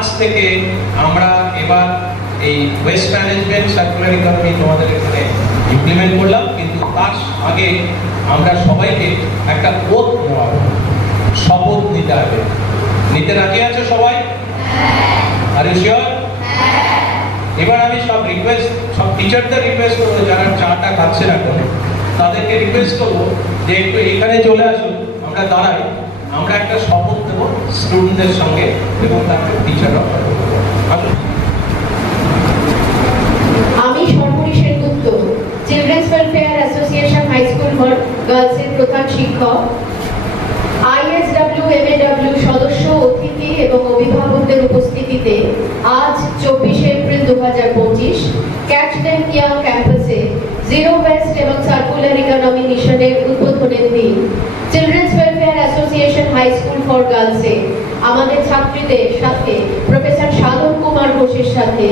আজ থেকে আমরা এবার এই ওয়েস্ট ম্যানেজমেন্ট সার্কুলার ইকোনমি তোমাদের এখানে ইমপ্লিমেন্ট করলাম, কিন্তু তার আগে আমরা সবাইকে একটা ওথ নেওয়া হবে, শপথ নিতে হবে। নিতে রাজি আছো সবাই? Are you sure? এবার আমি সব টিচারদের রিকোয়েস্ট করবো, যারা চাটা খাচ্ছেন এখন তাদেরকে রিকোয়েস্ট করবো যে একটু এখানে চলে আসুন, আমরা দাঁড়াই, আমরা একটা শপথ দেবো স্টুডেন্টদের সঙ্গে এবং তারপরে টিচাররা। আমি Sarbari Sengupta, Children's Welfare Association High School for গার্লসের প্রধান শিক্ষক, ISW MAW সদস্য, অতিথি এবং অভিভাবকদের উপস্থিতিতে আজ 24 এপ্রিল 2025 ক্যাচ দেম ইয়াং ক্যাম্পাসে জিরো ওয়েস্ট এবং সার্কুলার ইকোনমি মিশনের উদ্বোধনের দিন Children's Welfare Association High School for গার্লসে আমাদের ছাত্রীদের সাথে প্রফেসর সাধন কুমার ঘোষের সাথে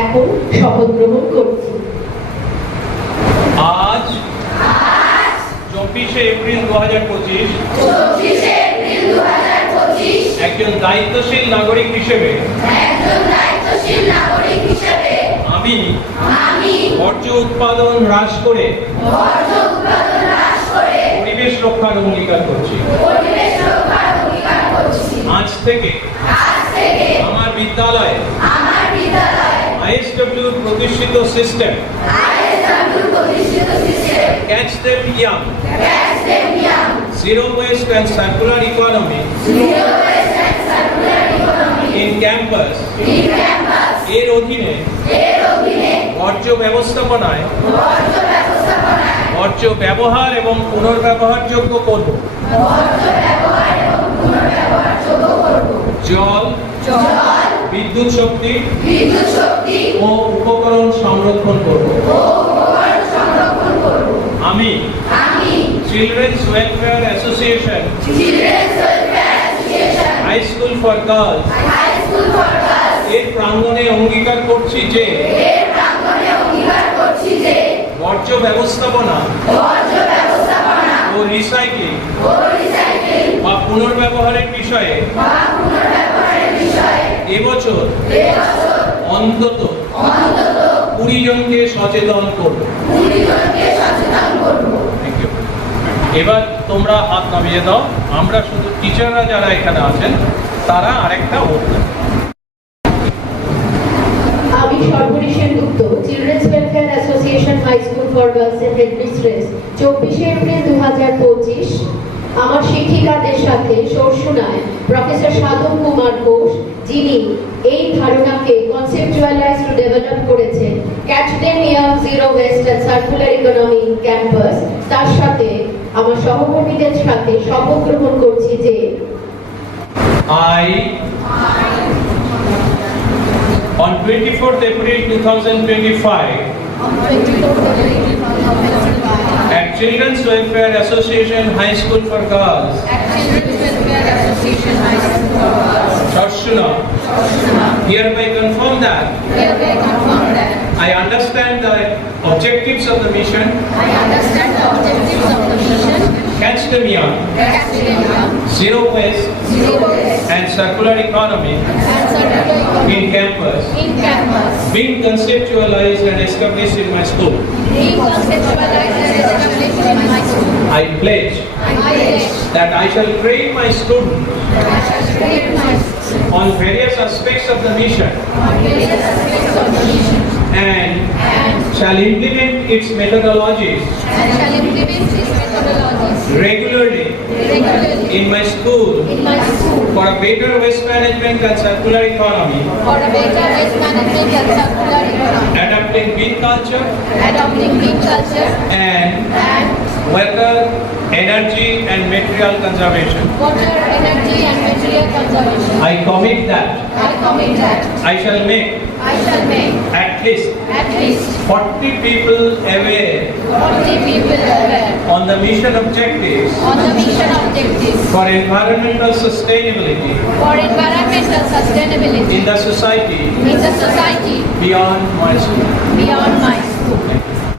এখন শপথ গ্রহণ করছি। আজ 24 এপ্রিল 2025 একজন দায়িত্বশীল নাগরিক হিসেবে আমি বর্জ্য উৎপাদন হ্রাস করে পরিবেশ রক্ষার অঙ্গীকার করছি। আজ থেকে আমার বিদ্যালয়ে ISW প্রতিষ্ঠিত system catch them young zero waste and circular economy in campus এর অধীনে বর্জ্য ব্যবস্থাপনায় বর্জ্য ব্যবহার এবং পুনর্ব্যবহারযোগ্য করব। জল, বিদ্যুৎ শক্তি ও উপকরণ সংরক্ষণ করব। আমি Children's Welfare Association High School for Girls এর প্রাঙ্গণে অঙ্গীকার করছি যে বর্জ্য ব্যবস্থাপনা ও রিসাইক্লিং বা পুনর্ব্যবহারের বিষয়ে এবছর অন্তত 20 জনকে সচেতন করব। এবার তোমরা হাত নামিয়ে দাও, আমরা শুধু টিচাররা যারা এখানে আছেন তারা আরেকটা ওঠ। আমি Sarbari Sengupta, Children's Welfare Association High School for গার্লসের হেডমিস্ট্রেস, 24 এপ্রিল 2025 আমার শিক্ষিকাদের সাথে সরসুনায় প্রফেসর সাধন কুমার ঘোষ, যিনি এই ধারণাকে কনসেপচুয়ালাইজ টু ডেভেলপ করেছেন catch them young zero waste and circular economy in campus, তার সাথে আমার সহকর্মীদের সাথে শপথ গ্রহণ করছি যে On 24th April 2025, at Children's Welfare Association High School for Girls, Sharshuna, hereby confirm that I understand the objectives of the mission, Catch them young, zero waste and circular economy in campus, being conceptualized and established in my school. I pledge that I shall train my students on various aspects of the mission and shall implement its methodologies regularly in my school for a better waste management and circular economy, adopting green culture and water, energy and material conservation. I commit that I shall make at least 40 people aware on the mission objectives for environmental sustainability in the society beyond my school.